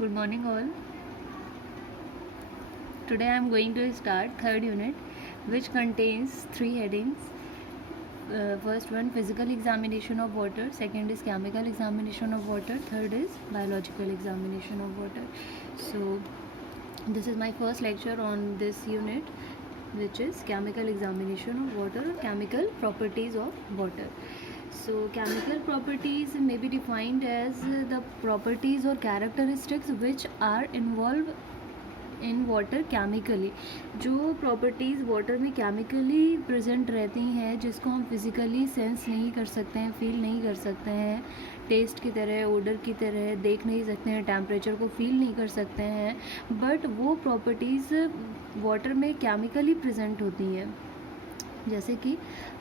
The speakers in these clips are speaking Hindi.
Good morning all. Today I am going to start third unit which contains three headings. First one, physical examination of water. Second is chemical examination of water. Third is biological examination of water. So this is my first lecture on this unit, which is chemical examination of water, chemical properties of water. So chemical properties may be defined as the properties or characteristics which are involved in water chemically, जो प्रॉपर्टीज़ वाटर में केमिकली प्रेजेंट रहती हैं जिसको हम फिज़िकली सेंस नहीं कर सकते हैं, फील नहीं कर सकते हैं, टेस्ट की तरह, ओडर की तरह देख नहीं सकते हैं, टेम्परेचर को फील नहीं कर सकते हैं, बट वो प्रॉपर्टीज़ वाटर में केमिकली प्रेजेंट होती हैं, जैसे कि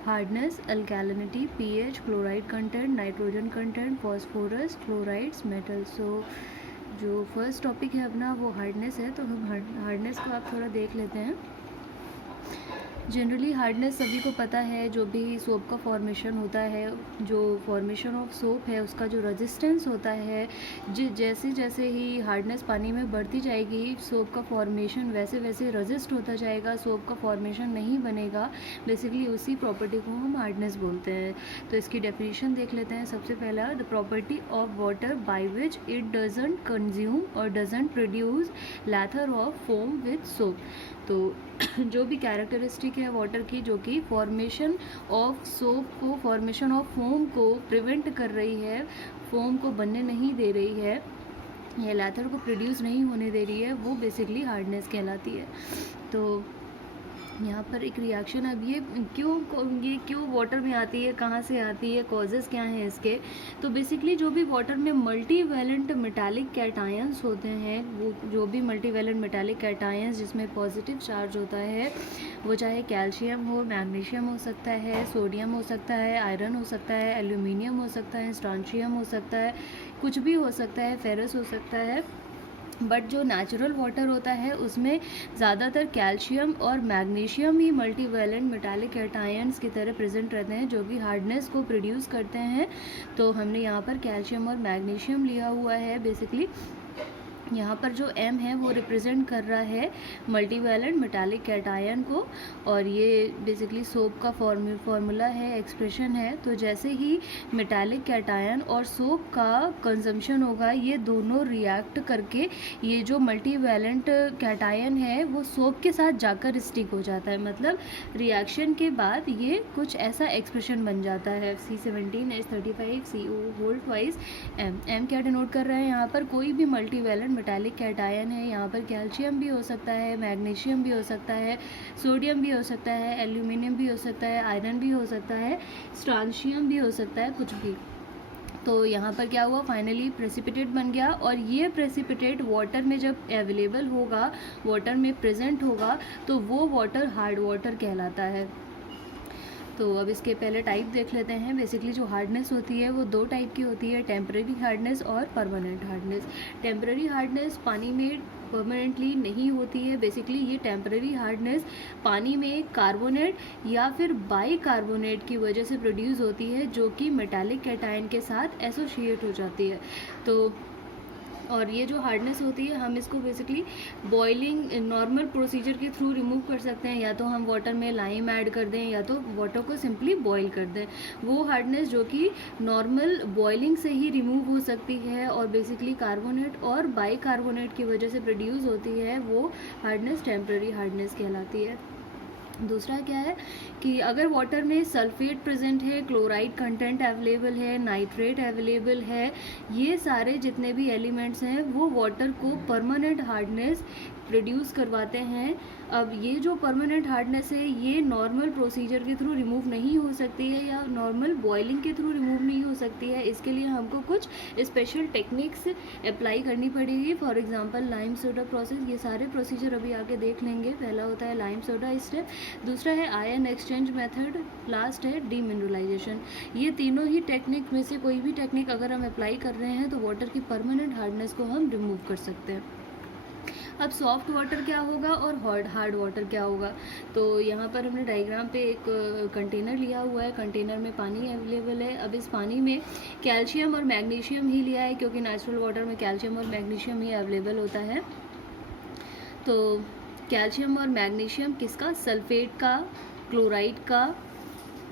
hardness, alkalinity, pH, chloride content, nitrogen content, phosphorus, chlorides, metal. So जो फर्स्ट टॉपिक है अपना वो हार्डनेस है, तो हम हार्डनेस को आप थोड़ा देख लेते हैं. जनरली हार्डनेस सभी को पता है, जो भी सोप का फॉर्मेशन होता है, जो फॉर्मेशन ऑफ सोप है उसका जो रेजिस्टेंस होता है, जैसे जैसे ही हार्डनेस पानी में बढ़ती जाएगी सोप का फॉर्मेशन वैसे वैसे रेजिस्ट होता जाएगा, सोप का फॉर्मेशन नहीं बनेगा. बेसिकली उसी प्रॉपर्टी को हम हार्डनेस बोलते हैं. तो इसकी डेफिनेशन देख लेते हैं. सबसे पहला, the property of water by which it doesn't consume और doesn't produce lather of foam with soap. तो जो भी कैरेक्टरिस्टिक है वाटर की जो कि फॉर्मेशन ऑफ सोप को, फॉर्मेशन ऑफ फोम को प्रिवेंट कर रही है, फोम को बनने नहीं दे रही है या लैथर को प्रोड्यूस नहीं होने दे रही है, वो बेसिकली हार्डनेस कहलाती है. तो यहाँ पर एक रिएक्शन, अब ये क्यों वाटर में आती है, कहाँ से आती है, कॉजेज़ क्या हैं इसके. तो बेसिकली जो भी वाटर में मल्टीवैलेंट मेटालिक कैटायंस होते हैं, वो जो भी मल्टीवैलेंट मेटालिक कैटायंस जिसमें पॉजिटिव चार्ज होता है, वो चाहे कैल्शियम हो, मैग्नीशियम हो सकता है, सोडियम हो सकता है, आयरन हो सकता है, एल्यूमिनियम हो सकता है, स्ट्रॉन्शियम हो सकता है, कुछ भी हो सकता है, फेरस हो सकता है. बट जो नेचुरल वाटर होता है उसमें ज़्यादातर कैल्शियम और मैग्नीशियम ही मल्टीवैलेंट मेटालिक कैटायंस की तरह प्रेजेंट रहते हैं जो कि हार्डनेस को प्रोड्यूस करते हैं. तो हमने यहाँ पर कैल्शियम और मैग्नीशियम लिया हुआ है. बेसिकली यहाँ पर जो M है वो रिप्रेजेंट कर रहा है मल्टीवैलेंट मेटालिक कैटायन को, और ये बेसिकली सोप का फॉर्मूला है, एक्सप्रेशन है. तो जैसे ही मेटालिक कैटायन और सोप का कंजम्पशन होगा, ये दोनों रिएक्ट करके ये जो मल्टीवैलेंट कैटायन है वो सोप के साथ जाकर स्टिक हो जाता है. मतलब रिएक्शन के बाद ये कुछ ऐसा एक्सप्रेशन बन जाता है, C17H35 CO whole twice M. M क्या डिनोट कर रहा है यहाँ पर, कोई भी मल्टीवैलेंट मेटालिक कैटायन है. यहाँ पर कैल्शियम भी हो सकता है, मैग्नीशियम भी हो सकता है, सोडियम भी हो सकता है, एल्यूमिनियम भी हो सकता है, आयरन भी हो सकता है, स्ट्रॉन्शियम भी हो सकता है, कुछ भी. तो यहाँ पर क्या हुआ, फाइनली प्रेसिपिटेट बन गया, और ये प्रेसिपिटेट वाटर में जब अवेलेबल होगा, वाटर में प्रेजेंट होगा, तो वो वाटर हार्ड वाटर कहलाता है. तो अब इसके पहले टाइप देख लेते हैं. बेसिकली जो हार्डनेस होती है वो दो टाइप की होती है, टेम्परेरी हार्डनेस और परमानेंट हार्डनेस. टेम्परेरी हार्डनेस पानी में परमानेंटली नहीं होती है. बेसिकली ये टेम्परेरी हार्डनेस पानी में कार्बोनेट या फिर बाई कार्बोनेट की वजह से प्रोड्यूस होती है, जो कि मेटालिक कैटायन के साथ एसोसिएट हो जाती है. तो और ये जो हार्डनेस होती है हम इसको बेसिकली बॉइलिंग नॉर्मल प्रोसीजर के थ्रू रिमूव कर सकते हैं, या तो हम वाटर में लाइम ऐड कर दें या तो वाटर को सिंपली बॉईल कर दें. वो हार्डनेस जो कि नॉर्मल बॉइलिंग से ही रिमूव हो सकती है और बेसिकली कार्बोनेट और बाई कार्बोनेट की वजह से प्रोड्यूस होती है, वो हार्डनेस टेम्परेरी हार्डनेस कहलाती है. दूसरा क्या है कि अगर वाटर में सल्फेट प्रेजेंट है, क्लोराइड कंटेंट अवेलेबल है, नाइट्रेट अवेलेबल है, ये सारे जितने भी एलिमेंट्स हैं वो वाटर को परमानेंट हार्डनेस प्रोड्यूस करवाते हैं. अब ये जो परमानेंट हार्डनेस है ये नॉर्मल प्रोसीजर के थ्रू रिमूव नहीं हो सकती है या नॉर्मल बॉइलिंग के थ्रू रिमूव नहीं हो सकती है. इसके लिए हमको कुछ स्पेशल टेक्निक्स अप्लाई करनी पड़ेगी. For example lime soda process. ये सारे प्रोसीजर अभी आगे देख लेंगे. पहला होता है लाइम सोडा स्टेप, दूसरा है आयन एक्सचेंज मेथड, लास्ट है डीमिनरलाइजेशन. ये तीनों ही टेक्निक में से कोई भी टेक्निक अगर हम अप्लाई कर रहे हैं तो वाटर की परमानेंट हार्डनेस को हम रिमूव कर सकते हैं. अब सॉफ्ट वाटर क्या होगा और हार्ड वाटर क्या होगा। तो यहाँ पर हमने डायग्राम पे एक कंटेनर लिया हुआ है, कंटेनर में पानी अवेलेबल है। अब इस पानी में कैल्शियम और मैग्नीशियम ही लिया है, क्योंकि नेचुरल वाटर में कैल्शियम और मैग्नीशियम ही अवेलेबल होता है। तो कैल्शियम और मैग्नीशियम किसका, सल्फेट का, क्लोराइड का,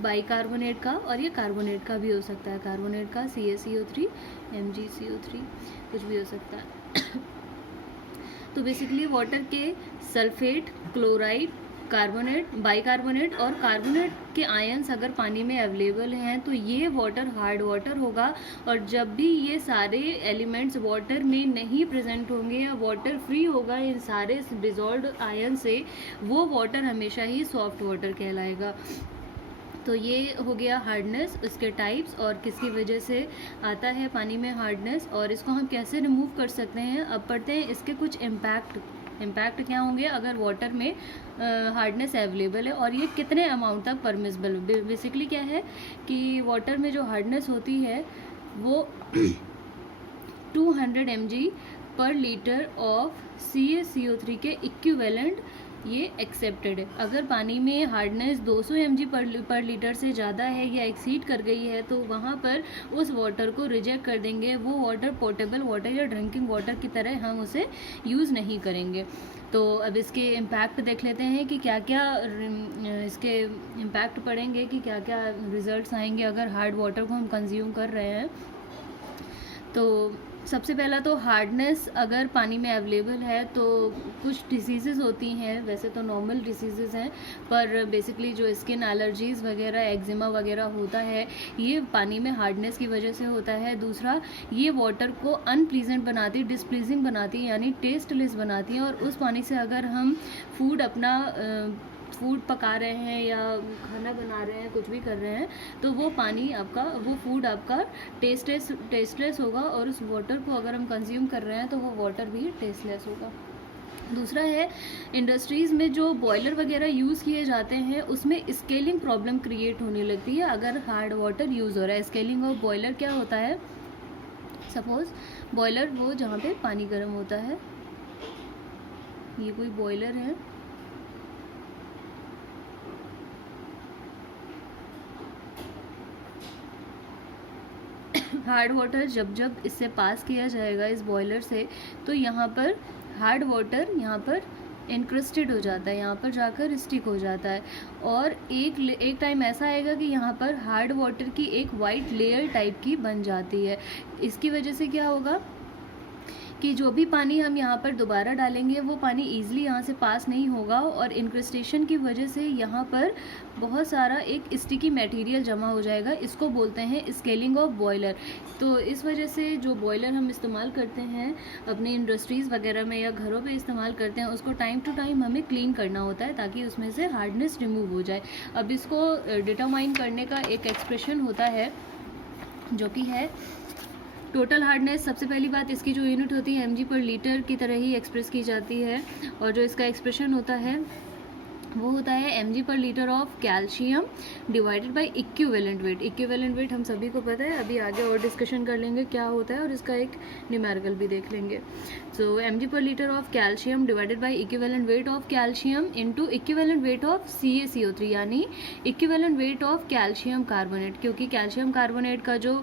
बाइकार्बोनेट का, और ये कार्बोनेट का भी हो सकता है, कार्बोनेट का CaCO3 MgCO3 कुछ भी हो सकता है। तो बेसिकली वाटर के सल्फेट, क्लोराइड, कार्बोनेट, बाइकार्बोनेट और कार्बोनेट के आयंस अगर पानी में अवेलेबल हैं तो ये वाटर हार्ड वाटर होगा। और जब भी ये सारे एलिमेंट्स वाटर में नहीं प्रेजेंट होंगे या वाटर फ्री होगा इन सारे डिजॉल्व्ड आयन से, वो वाटर हमेशा ही सॉफ्ट वाटर कहलाएगा। तो ये हो गया हार्डनेस, उसके टाइप्स और किसकी वजह से आता है पानी में हार्डनेस, और इसको हम कैसे रिमूव कर सकते हैं। अब पढ़ते हैं इसके कुछ इम्पैक्ट क्या होंगे अगर वाटर में हार्डनेस अवेलेबल है, और ये कितने अमाउंट तक परमिसिबल। बेसिकली क्या है कि वाटर में जो हार्डनेस होती है वो 200 mg पर लीटर ऑफ CaCO3 के इक्विवेलेंट ये एक्सेप्टेड है। अगर पानी में हार्डनेस 200 mg पर लीटर से ज़्यादा है या एक्सीड कर गई है तो वहाँ पर उस वाटर को रिजेक्ट कर देंगे। वो वाटर पोर्टेबल वाटर या ड्रिंकिंग वाटर की तरह हम उसे यूज़ नहीं करेंगे। तो अब इसके इम्पैक्ट देख लेते हैं कि क्या क्या इसके इम्पैक्ट पड़ेंगे, कि क्या क्या रिजल्ट्स आएंगे अगर हार्ड वाटर को हम कंज्यूम कर रहे हैं। तो सबसे पहला तो हार्डनेस अगर पानी में अवेलेबल है तो कुछ डिसीज़ेज़ होती हैं, वैसे तो नॉर्मल डिसीज़ेज़ हैं, पर बेसिकली जो स्किन एलर्जीज़ वगैरह, एक्जिमा वगैरह होता है ये पानी में हार्डनेस की वजह से होता है। दूसरा, ये वाटर को अनप्लीजेंट बनाती, डिसप्लीजिंग बनाती, यानी टेस्टलेस बनाती है। और उस पानी से अगर हम फूड पका रहे हैं या खाना बना रहे हैं, कुछ भी कर रहे हैं, तो वो पानी आपका, वो फूड आपका टेस्टलेस होगा, और उस वाटर को अगर हम कंज्यूम कर रहे हैं तो वो वाटर भी टेस्टलेस होगा। दूसरा है, इंडस्ट्रीज़ में जो बॉयलर वगैरह यूज़ किए जाते हैं उसमें स्केलिंग प्रॉब्लम क्रिएट होने लगती है अगर हार्ड वाटर यूज़ हो रहा है। स्केलिंग ऑफ बॉयलर क्या होता है, सपोज़ बॉयलर वो जहाँ पे पानी गर्म होता है, ये कोई बॉयलर है, हार्ड वाटर जब इससे पास किया जाएगा इस बॉयलर से, तो यहाँ पर हार्ड वाटर यहाँ पर इंक्रस्टेड हो जाता है, यहाँ पर जाकर स्टिक हो जाता है। और एक टाइम ऐसा आएगा कि यहाँ पर हार्ड वाटर की एक वाइट लेयर टाइप की बन जाती है। इसकी वजह से क्या होगा कि जो भी पानी हम यहाँ पर दोबारा डालेंगे वो पानी ईजिली यहाँ से पास नहीं होगा, और इंक्रस्टेशन की वजह से यहाँ पर बहुत सारा एक स्टिकी मटेरियल जमा हो जाएगा। इसको बोलते हैं स्केलिंग ऑफ बॉयलर। तो इस वजह से जो बॉयलर हम इस्तेमाल करते हैं अपने इंडस्ट्रीज़ वगैरह में या घरों पे इस्तेमाल करते हैं, उसको टाइम टू टाइम हमें क्लीन करना होता है ताकि उसमें से हार्डनेस रिमूव हो जाए। अब इसको डिटरमाइन करने का एक एक्सप्रेशन होता है जो कि है टोटल हार्डनेस। सबसे पहली बात, इसकी जो यूनिट होती है mg पर लीटर की तरह ही एक्सप्रेस की जाती है, और जो इसका एक्सप्रेशन होता है वो होता है mg पर litre of calcium divided by equivalent weight. Equivalent weight हम सभी को पता है, अभी आगे और डिस्कशन कर लेंगे क्या होता है, और इसका एक न्यूमेरिकल भी देख लेंगे। सो mg पर litre of calcium divided by equivalent weight of calcium into equivalent weight of CaCO3, यानी equivalent weight of calcium carbonate, क्योंकि कैल्शियम कार्बोनेट का जो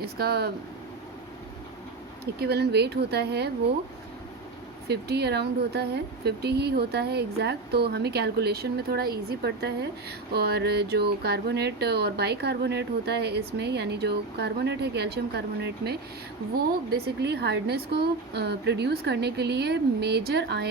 इसका इक्विवेलेंट वेट होता है वो 50 अराउंड होता है, 50 ही होता है एग्जैक्ट, तो हमें कैलकुलेशन में थोड़ा इजी पड़ता है। और जो कार्बोनेट और बाइकार्बोनेट होता है इसमें, यानी जो कार्बोनेट है कैल्शियम कार्बोनेट में, वो बेसिकली हार्डनेस को प्रोड्यूस करने के लिए मेजर आयन